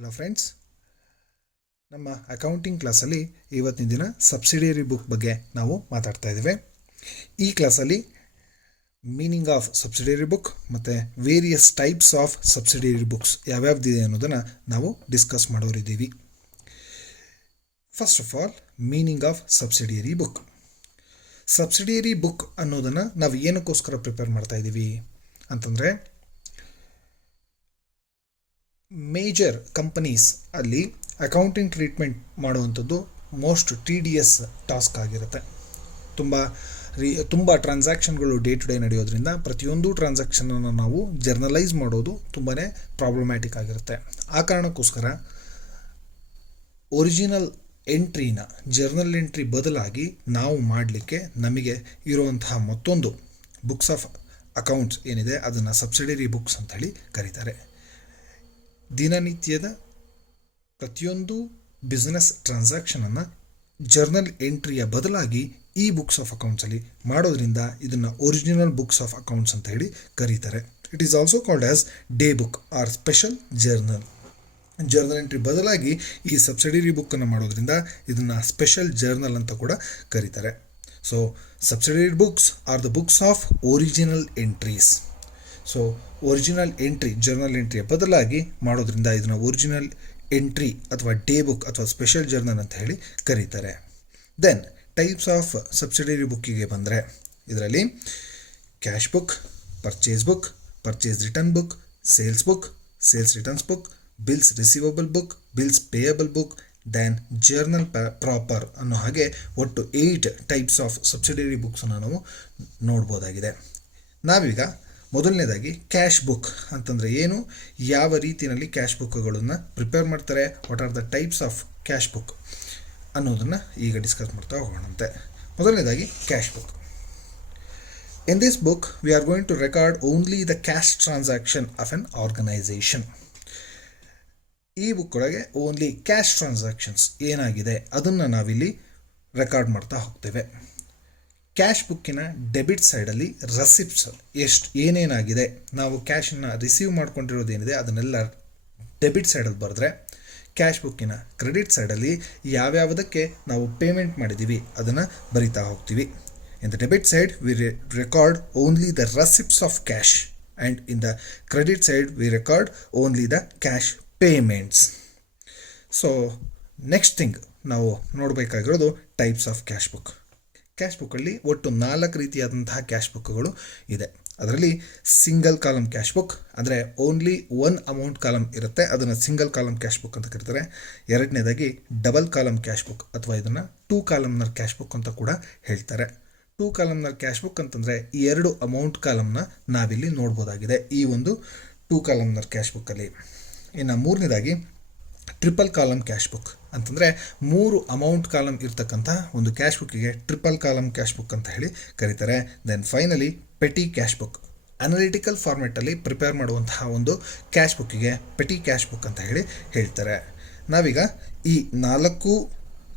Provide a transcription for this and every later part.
Hello friends, ನಮ್ಮ accounting ಕ್ಲಾಸಲ್ಲಿ ಇವತ್ತಿನ ದಿನ ಸಬ್ಸಿಡಿಯರಿ ಬುಕ್ ಬಗ್ಗೆ ನಾವು ಮಾತಾಡ್ತಾ ಇದ್ದೇವೆ. ಈ ಕ್ಲಾಸಲ್ಲಿ ಮೀನಿಂಗ್ ಆಫ್ ಸಬ್ಸಿಡಿಯರಿ ಬುಕ್ ಮತ್ತು various types of subsidiary books ಯಾವ್ಯಾವ್ದಿದೆ ಅನ್ನೋದನ್ನು ನಾವು ಡಿಸ್ಕಸ್ ಮಾಡೋರಿದ್ದೀವಿ. First of all, meaning of subsidiary book. Subsidiary book ಅನ್ನೋದನ್ನು ನಾವು ಏನಕ್ಕೋಸ್ಕರ ಪ್ರಿಪೇರ್ ಮಾಡ್ತಾ ಇದ್ದೀವಿ ಅಂತಂದರೆ, ಮೇಜರ್ ಕಂಪನೀಸ್ ಅಲ್ಲಿ ಅಕೌಂಟಿಂಗ್ ಟ್ರೀಟ್ಮೆಂಟ್ ಮಾಡುವಂಥದ್ದು ಮೋಸ್ಟ್ ಟಿಡಿಯಸ್ ಟಾಸ್ಕ್ ಆಗಿರುತ್ತೆ. ತುಂಬ ಟ್ರಾನ್ಸಾಕ್ಷನ್ಗಳು ಡೇ ಟು ಡೇ ನಡೆಯೋದ್ರಿಂದ ಪ್ರತಿಯೊಂದು ಟ್ರಾನ್ಸಾಕ್ಷನನ್ನು ನಾವು ಜರ್ನಲೈಸ್ ಮಾಡೋದು ತುಂಬಾ ಪ್ರಾಬ್ಲಮ್ಯಾಟಿಕ್ ಆಗಿರುತ್ತೆ. ಆ ಕಾರಣಕ್ಕೋಸ್ಕರ ಒರಿಜಿನಲ್ ಎಂಟ್ರಿನ ಜರ್ನಲ್ ಎಂಟ್ರಿ ಬದಲಾಗಿ ನಾವು ಮಾಡಲಿಕ್ಕೆ ನಮಗೆ ಇರುವಂತಹ ಮತ್ತೊಂದು ಬುಕ್ಸ್ ಆಫ್ ಅಕೌಂಟ್ಸ್ ಏನಿದೆ ಅದನ್ನು ಸಬ್ಸಿಡಿಯರಿ ಬುಕ್ಸ್ ಅಂತ ಹೇಳಿ ಕರೀತಾರೆ. ದಿನನಿತ್ಯದ ಪ್ರತಿಯೊಂದು ಬಿಸ್ನೆಸ್ ಟ್ರಾನ್ಸಾಕ್ಷನನ್ನು ಜರ್ನಲ್ ಎಂಟ್ರಿಯ ಬದಲಾಗಿ ಈ ಬುಕ್ಸ್ ಆಫ್ ಅಕೌಂಟ್ಸಲ್ಲಿ ಮಾಡೋದ್ರಿಂದ ಇದನ್ನು ಒರಿಜಿನಲ್ ಬುಕ್ಸ್ ಆಫ್ ಅಕೌಂಟ್ಸ್ ಅಂತ ಹೇಳಿ ಕರೀತಾರೆ. It is also called as day book or special journal. Journal entry ಬದಲಾಗಿ ಈ ಸಬ್ಸಿಡಿಯರಿ ಬುಕ್ಕನ್ನು ಮಾಡೋದ್ರಿಂದ ಇದನ್ನು ಸ್ಪೆಷಲ್ ಜರ್ನಲ್ ಅಂತ ಕೂಡ ಕರೀತಾರೆ. So subsidiary books are the books of original entries. So original entry journal ಎಂಟ್ರಿಯ ಬದಲಾಗಿ ಮಾಡೋದ್ರಿಂದ ಇದನ್ನು ಒರಿಜಿನಲ್ ಎಂಟ್ರಿ ಅಥವಾ ಡೇ ಬುಕ್ ಅಥವಾ ಸ್ಪೆಷಲ್ ಜರ್ನಲ್ ಅಂತ ಹೇಳಿ ಕರೀತಾರೆ. ದೆನ್ ಟೈಪ್ಸ್ ಆಫ್ ಸಬ್ಸಿಡಿಯರಿ ಬುಕ್ಕಿಗೆ ಬಂದರೆ, ಇದರಲ್ಲಿ cash book, purchase book, purchase return book, sales book, sales returns book, bills receivable book, bills payable book, then journal proper ಅನ್ನೋ ಹಾಗೆ ಒಟ್ಟು 8 ಟೈಪ್ಸ್ ಆಫ್ ಸಬ್ಸಿಡಿಯರಿ ಬುಕ್ಸನ್ನು ನಾವು ನೋಡ್ಬೋದಾಗಿದೆ. ನಾವೀಗ ಮೊದಲನೇದಾಗಿ ಕ್ಯಾಶ್ ಬುಕ್ ಅಂತಂದರೆ ಏನು, ಯಾವ ರೀತಿಯಲ್ಲಿ ಕ್ಯಾಶ್ ಬುಕ್ಗಳನ್ನು ಪ್ರಿಪೇರ್ ಮಾಡ್ತಾರೆ, what are the types of cash book ಅನ್ನೋದನ್ನು ಈಗ ಡಿಸ್ಕಸ್ ಮಾಡ್ತಾ ಹೋಗೋಣಂತೆ. ಮೊದಲನೇದಾಗಿ cash book. In this book we are going to record only the cash transaction of an organisation. ಈ ಬುಕ್ ಒಳಗೆ ಓನ್ಲಿ ಕ್ಯಾಶ್ ಟ್ರಾನ್ಸಾಕ್ಷನ್ಸ್ ಏನಾಗಿದೆ ಅದನ್ನು ನಾವಿಲ್ಲಿ ರೆಕಾರ್ಡ್ ಮಾಡ್ತಾ ಹೋಗ್ತೇವೆ. ಕ್ಯಾಶ್ ಬುಕ್ಕಿನ ಡೆಬಿಟ್ ಸೈಡಲ್ಲಿ ರೆಸಿಪ್ಟ್ಸ್ ಏನೇನಾಗಿದೆ, ನಾವು ಕ್ಯಾಶನ್ನು ರಿಸೀವ್ ಮಾಡ್ಕೊಂಡಿರೋದೇನಿದೆ ಅದನ್ನೆಲ್ಲ ಡೆಬಿಟ್ ಸೈಡಲ್ಲಿ ಬರೆದ್ರೆ, ಕ್ಯಾಶ್ ಬುಕ್ಕಿನ ಕ್ರೆಡಿಟ್ ಸೈಡಲ್ಲಿ ಯಾವ್ಯಾವುದಕ್ಕೆ ನಾವು ಪೇಮೆಂಟ್ ಮಾಡಿದ್ದೀವಿ ಅದನ್ನು ಬರಿತಾ ಹೋಗ್ತೀವಿ. In the debit side we record only the receipts of cash and in the credit side we record only the cash payments. So next thing ನಾವು ನೋಡಬೇಕಾಗಿರೋದು types of cash book. Cash ಬುಕ್ಕಲ್ಲಿ ಒಟ್ಟು 4 ರೀತಿಯಾದಂತಹ cash ಬುಕ್ಗಳು ಇದೆ. ಅದರಲ್ಲಿ single column cash book ಅಂದರೆ only 1 amount column ಇರುತ್ತೆ, ಅದನ್ನು ಸಿಂಗಲ್ ಕಾಲಮ್ ಕ್ಯಾಶ್ ಬುಕ್ ಅಂತ ಕರೀತಾರೆ. ಎರಡನೇದಾಗಿ ಡಬಲ್ ಕಾಲಮ್ ಕ್ಯಾಶ್ ಬುಕ್ ಅಥವಾ ಇದನ್ನು 2 ಕಾಲಮ್ನರ್ ಕ್ಯಾಶ್ ಬುಕ್ ಅಂತ ಕೂಡ ಹೇಳ್ತಾರೆ. 2 ಕಾಲಮ್ನರ್ ಕ್ಯಾಶ್ ಬುಕ್ ಅಂತಂದರೆ ಈ 2 ಅಮೌಂಟ್ ಕಾಲಮ್ನ ನಾವಿಲ್ಲಿ ನೋಡ್ಬೋದಾಗಿದೆ ಈ ಒಂದು 2 ಕಾಲಮ್ನರ್ ಕ್ಯಾಶ್ ಬುಕ್ಕಲ್ಲಿ. ಇನ್ನು ಮೂರನೇದಾಗಿ ಟ್ರಿಪಲ್ ಕಾಲಮ್ ಕ್ಯಾಶ್ ಬುಕ್ ಅಂತಂದರೆ 3 ಅಮೌಂಟ್ ಕಾಲಮ್ ಇರ್ತಕ್ಕಂಥ ಒಂದು ಕ್ಯಾಶ್ ಬುಕ್ಕಿಗೆ ಟ್ರಿಪಲ್ ಕಾಲಮ್ ಕ್ಯಾಶ್ ಬುಕ್ ಅಂತ ಹೇಳಿ ಕರೀತಾರೆ. Then finally petty cash book, analytical ಫಾರ್ಮೆಟಲ್ಲಿ ಪ್ರಿಪೇರ್ ಮಾಡುವಂತಹ ಒಂದು ಕ್ಯಾಶ್ ಬುಕ್ಕಿಗೆ ಪೆಟಿ ಕ್ಯಾಶ್ ಬುಕ್ ಅಂತ ಹೇಳಿ ಹೇಳ್ತಾರೆ. ನಾವೀಗ ಈ 4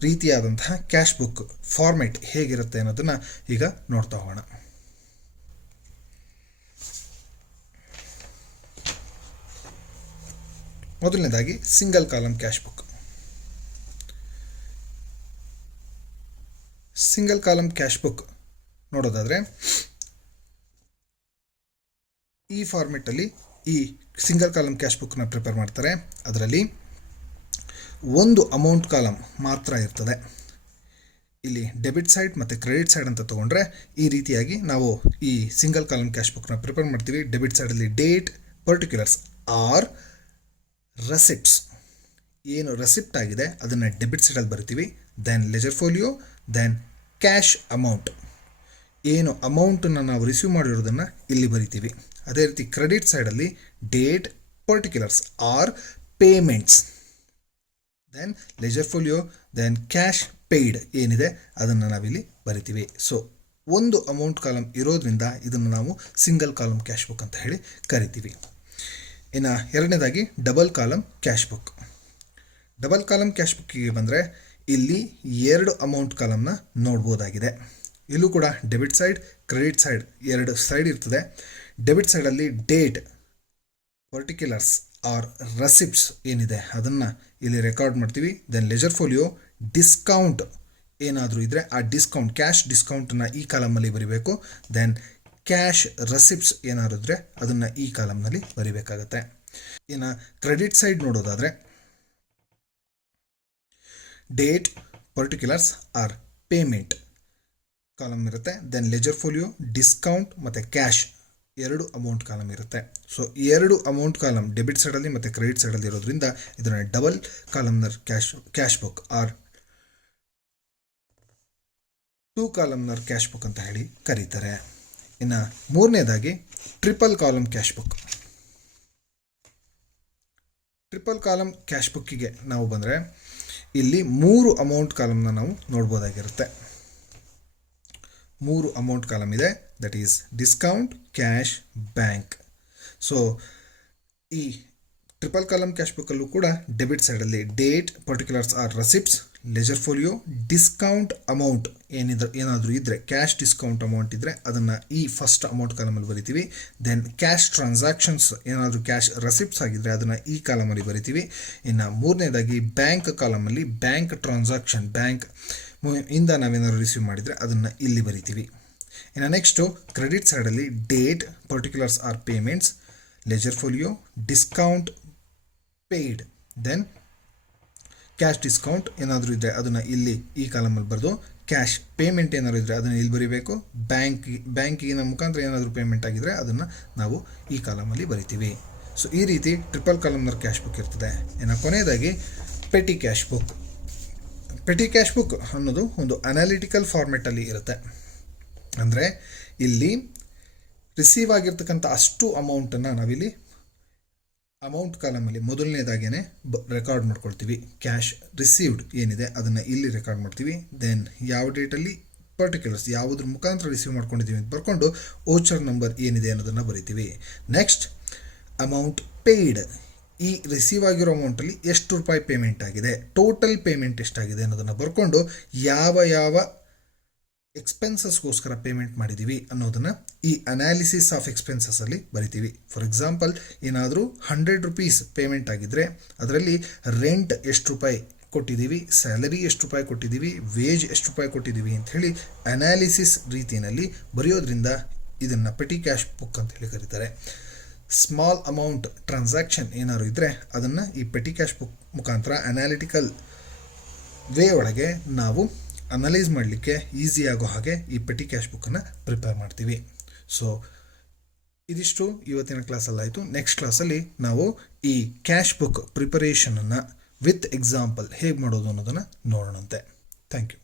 ರೀತಿಯಾದಂತಹ ಕ್ಯಾಶ್ ಬುಕ್ ಫಾರ್ಮೆಟ್ ಹೇಗಿರುತ್ತೆ ಅನ್ನೋದನ್ನು ಈಗ ನೋಡ್ತಾ ಹೋಗೋಣ. ಮೊದಲನೇದಾಗಿ single column cash book. Single column cash book ನೋಡೋದಾದರೆ ಈ ಫಾರ್ಮೆಟಲ್ಲಿ ಈ ಸಿಂಗಲ್ ಕಾಲಮ್ ಕ್ಯಾಶ್ ಬುಕ್ನ ಪ್ರಿಪೇರ್ ಮಾಡ್ತಾರೆ. ಅದರಲ್ಲಿ 1 ಅಮೌಂಟ್ ಕಾಲಮ್ ಮಾತ್ರ ಇರ್ತದೆ. ಇಲ್ಲಿ ಡೆಬಿಟ್ ಸೈಡ್ ಮತ್ತು ಕ್ರೆಡಿಟ್ ಸೈಡ್ ಅಂತ ತೊಗೊಂಡ್ರೆ ಈ ರೀತಿಯಾಗಿ ನಾವು ಈ ಸಿಂಗಲ್ ಕಾಲಮ್ ಕ್ಯಾಶ್ ಬುಕ್ನ ಪ್ರಿಪೇರ್ ಮಾಡ್ತೀವಿ. ಡೆಬಿಟ್ ಸೈಡಲ್ಲಿ ಡೇಟ್, ಪರ್ಟಿಕ್ಯುಲರ್ಸ್ ಆರ್ ರೆಸಿಪ್ಟ್ಸ್, ಏನು ರೆಸಿಪ್ಟ್ ಆಗಿದೆ ಅದನ್ನು ಡೆಬಿಟ್ ಸೈಡಲ್ಲಿ ಬರಿತೀವಿ. Then ledger folio, then cash amount, ಏನು ಅಮೌಂಟನ್ನು ನಾವು ರಿಸೀವ್ ಮಾಡಿರೋದನ್ನು ಇಲ್ಲಿ ಬರಿತೀವಿ. ಅದೇ ರೀತಿ ಕ್ರೆಡಿಟ್ ಸೈಡಲ್ಲಿ date, particulars or payments, then ledger folio, then cash paid ಏನಿದೆ ಅದನ್ನು ನಾವಿಲ್ಲಿ ಬರಿತೀವಿ. ಸೊ 1 ಅಮೌಂಟ್ ಕಾಲಮ್ ಇರೋದ್ರಿಂದ ಇದನ್ನು ನಾವು ಸಿಂಗಲ್ ಕಾಲಮ್ ಕ್ಯಾಶ್ ಬುಕ್ ಅಂತ ಹೇಳಿ ಕರಿತೀವಿ. ಇನ್ನು ಎರಡನೇದಾಗಿ double column cash book. Double column cash ಬುಕ್ಕಿಗೆ ಬಂದರೆ ಇಲ್ಲಿ 2 ಅಮೌಂಟ್ ಕಾಲಮ್ನ ನೋಡ್ಬೋದಾಗಿದೆ. ಇಲ್ಲೂ ಕೂಡ debit side, credit side 2 side ಇರ್ತದೆ. ಡೆಬಿಟ್ ಸೈಡಲ್ಲಿ ಡೇಟ್, ಪರ್ಟಿಕ್ಯುಲರ್ಸ್ ಆರ್ ರಸಿಪ್ಟ್ಸ್ ಏನಿದೆ ಅದನ್ನು ಇಲ್ಲಿ ರೆಕಾರ್ಡ್ ಮಾಡ್ತೀವಿ. ದೆನ್ ಲೆಜರ್ ಫೋಲಿಯೋ ಡಿಸ್ಕೌಂಟ್ ಏನಾದರೂ ಇದ್ದರೆ ಆ ಡಿಸ್ಕೌಂಟ್ ಕ್ಯಾಶ್ ಡಿಸ್ಕೌಂಟನ್ನು ಈ ಕಾಲಮಲ್ಲಿ ಬರೀಬೇಕು. ದೆನ್ ಕ್ಯಾಶ್ ರಸಿಪ್ಟ್ಸ್ ಏನಾದ್ರು ಇದ್ದರೆ ಅದನ್ನು ಈ ಕಾಲಮ್ನಲ್ಲಿ ಬರೀಬೇಕಾಗತ್ತೆ. ಇನ್ನು ಕ್ರೆಡಿಟ್ ಸೈಡ್ ನೋಡೋದಾದರೆ date, particulars R payment column ಇರುತ್ತೆ. ದೆನ್ ಲೆಜರ್ ಫೋಲಿಯೋ ಡಿಸ್ಕೌಂಟ್ ಮತ್ತು ಕ್ಯಾಶ್ ಎರಡು ಅಮೌಂಟ್ ಕಾಲಮ್ ಇರುತ್ತೆ. ಸೊ ಈ ಎರಡು ಅಮೌಂಟ್ ಕಾಲಮ್ ಡೆಬಿಟ್ ಸೈಡಲ್ಲಿ ಮತ್ತು ಕ್ರೆಡಿಟ್ ಸೈಡಲ್ಲಿ ಇರೋದ್ರಿಂದ ಇದನ್ನು double columnar cash book or 2 columnar cash book ಅಂತ ಹೇಳಿ ಕರೀತಾರೆ. ಇನ್ನು ಮೂರನೇದಾಗಿ triple column cash book. Triple column cash ಬುಕ್ಕಿಗೆ ನಾವು ಬಂದರೆ ಇಲ್ಲಿ 3 ಅಮೌಂಟ್ ಕಾಲಮ್ನ ನಾವು ನೋಡ್ಬೋದಾಗಿರುತ್ತೆ. 3 ಅಮೌಂಟ್ ಕಾಲಮ್ ಇದೆ, that is discount, cash, bank. So ಈ ಟ್ರಿಪಲ್ ಕಾಲಮ್ ಕ್ಯಾಶ್ ಬುಕ್ಕಲ್ಲೂ ಕೂಡ ಡೆಬಿಟ್ ಸೈಡಲ್ಲಿ date, particulars or receipts, ledger folio discount amount ಏನಾದರೂ ಇದ್ದರೆ ಕ್ಯಾಶ್ ಡಿಸ್ಕೌಂಟ್ ಅಮೌಂಟ್ ಇದ್ದರೆ ಅದನ್ನು ಈ ಫಸ್ಟ್ ಅಮೌಂಟ್ ಕಾಲಮಲ್ಲಿ ಬರಿತೀವಿ. ದೆನ್ ಕ್ಯಾಶ್ ಟ್ರಾನ್ಸಾಕ್ಷನ್ಸ್ ಏನಾದರೂ ಕ್ಯಾಶ್ ರಸಿಪ್ಟ್ಸ್ ಆಗಿದ್ದರೆ ಅದನ್ನು ಈ ಕಾಲಮಲ್ಲಿ ಬರಿತೀವಿ. ಇನ್ನು ಮೂರನೇದಾಗಿ ಬ್ಯಾಂಕ್ ಕಾಲಮಲ್ಲಿ ಬ್ಯಾಂಕ್ ಟ್ರಾನ್ಸಾಕ್ಷನ್, ಬ್ಯಾಂಕ್ ಇಂದ ನಾವೇನಾದ್ರು ರಿಸೀವ್ ಮಾಡಿದರೆ ಅದನ್ನು ಇಲ್ಲಿ ಬರಿತೀವಿ. ಇನ್ನು ನೆಕ್ಸ್ಟು ಕ್ರೆಡಿಟ್ ಸೈಡಲ್ಲಿ date, particulars or payments, ledger folio discount paid, then cash discount ಏನಾದರೂ ಇದ್ದರೆ ಅದನ್ನು ಇಲ್ಲಿ ಈ ಕಾಲಮಲ್ಲಿ ಬರೆದು ಕ್ಯಾಶ್ ಪೇಮೆಂಟ್ ಏನಾದರೂ ಇದ್ದರೆ ಅದನ್ನು ಇಲ್ಲಿ ಬರೀಬೇಕು. ಬ್ಯಾಂಕಿನ ಮುಖಾಂತರ ಏನಾದರೂ ಪೇಮೆಂಟ್ ಆಗಿದ್ದರೆ ಅದನ್ನು ನಾವು ಈ ಕಾಲಮಲ್ಲಿ ಬರಿತೀವಿ. ಸೊ ಈ ರೀತಿ ಟ್ರಿಪಲ್ ಕಾಲಮ್ನರ್ ಕ್ಯಾಶ್ ಬುಕ್ ಇರ್ತದೆ. ಇನ್ನು ಕೊನೆಯದಾಗಿ petty cash book. Petty cash book ಅನ್ನೋದು ಒಂದು ಅನಾಲಿಟಿಕಲ್ ಫಾರ್ಮೆಟಲ್ಲಿ ಇರುತ್ತೆ. ಅಂದರೆ ಇಲ್ಲಿ ರಿಸೀವ್ ಆಗಿರ್ತಕ್ಕಂಥ ಅಷ್ಟು ಅಮೌಂಟನ್ನು ನಾವಿಲ್ಲಿ ಅಮೌಂಟ್ ಕಾಲಮಲ್ಲಿ ಮೊದಲನೇದಾಗೇ ರೆಕಾರ್ಡ್ ಮಾಡ್ಕೊಳ್ತೀವಿ. ಕ್ಯಾಶ್ ರಿಸೀವ್ಡ್ ಏನಿದೆ ಅದನ್ನು ಇಲ್ಲಿ ರೆಕಾರ್ಡ್ ಮಾಡ್ತೀವಿ. ದೆನ್ ಯಾವ ಡೇಟಲ್ಲಿ ಪರ್ಟಿಕ್ಯುಲರ್ಸ್ ಯಾವುದ್ರ ಮುಖಾಂತರ ರಿಸೀವ್ ಮಾಡ್ಕೊಂಡಿದ್ದೀವಿ ಅಂತ ಬರ್ಕೊಂಡು ಓಚರ್ ನಂಬರ್ ಏನಿದೆ ಅನ್ನೋದನ್ನು ಬರಿತೀವಿ. ನೆಕ್ಸ್ಟ್ ಅಮೌಂಟ್ ಪೇಯ್ಡ್, ಈ ರಿಸೀವ್ ಆಗಿರೋ ಅಮೌಂಟಲ್ಲಿ ಎಷ್ಟು ರೂಪಾಯಿ ಪೇಮೆಂಟ್ ಆಗಿದೆ, ಟೋಟಲ್ ಪೇಮೆಂಟ್ ಎಷ್ಟಾಗಿದೆ ಅನ್ನೋದನ್ನು ಬರ್ಕೊಂಡು ಯಾವ ಎಕ್ಸ್ಪೆನ್ಸಸ್ಗೋಸ್ಕರ ಪೇಮೆಂಟ್ ಮಾಡಿದ್ದೀವಿ ಅನ್ನೋದನ್ನು ಈ ಅನಾಲಿಸಿಸ್ ಆಫ್ ಎಕ್ಸ್ಪೆನ್ಸಸ್ಸಲ್ಲಿ ಬರಿತೀವಿ. ಫಾರ್ ಎಕ್ಸಾಂಪಲ್ ಏನಾದರೂ 100 ರೂಪೀಸ್ ಪೇಮೆಂಟ್ ಆಗಿದ್ದರೆ ಅದರಲ್ಲಿ ರೆಂಟ್ ಎಷ್ಟು ರೂಪಾಯಿ ಕೊಟ್ಟಿದ್ದೀವಿ, ಸ್ಯಾಲರಿ ಎಷ್ಟು ರೂಪಾಯಿ ಕೊಟ್ಟಿದ್ದೀವಿ, ವೇಜ್ ಎಷ್ಟು ರೂಪಾಯಿ ಕೊಟ್ಟಿದ್ದೀವಿ ಅಂಥೇಳಿ ಅನಾಲಿಸಿಸ್ ರೀತಿಯಲ್ಲಿ ಬರೆಯೋದ್ರಿಂದ ಇದನ್ನು ಪೆಟಿ ಕ್ಯಾಶ್ ಬುಕ್ ಅಂತ ಹೇಳಿ ಕರೀತಾರೆ. ಸ್ಮಾಲ್ ಅಮೌಂಟ್ ಟ್ರಾನ್ಸಾಕ್ಷನ್ ಏನಾದ್ರು ಇದ್ದರೆ ಅದನ್ನು ಈ ಪೆಟಿ ಕ್ಯಾಶ್ ಬುಕ್ ಮುಖಾಂತರ ಅನಾಲಿಟಿಕಲ್ ವೇ ಒಳಗೆ ನಾವು ಅನಲೈಸ್ ಮಾಡಲಿಕ್ಕೆ ಈಸಿ ಆಗೋ ಹಾಗೆ ಈ ಪೆಟಿ ಕ್ಯಾಶ್ ಬುಕ್ಕನ್ನು ಪ್ರಿಪೇರ್ ಮಾಡ್ತೀವಿ. ಸೊ ಇದಿಷ್ಟು ಇವತ್ತಿನ ಕ್ಲಾಸಲ್ಲಾಯಿತು. ನೆಕ್ಸ್ಟ್ ಕ್ಲಾಸಲ್ಲಿ ನಾವು ಈ ಕ್ಯಾಶ್ ಬುಕ್ ಪ್ರಿಪರೇಷನನ್ನು ವಿತ್ ಎಕ್ಸಾಂಪಲ್ ಹೇಗೆ ಮಾಡೋದು ಅನ್ನೋದನ್ನು ನೋಡೋಣಂತೆ. Thank you.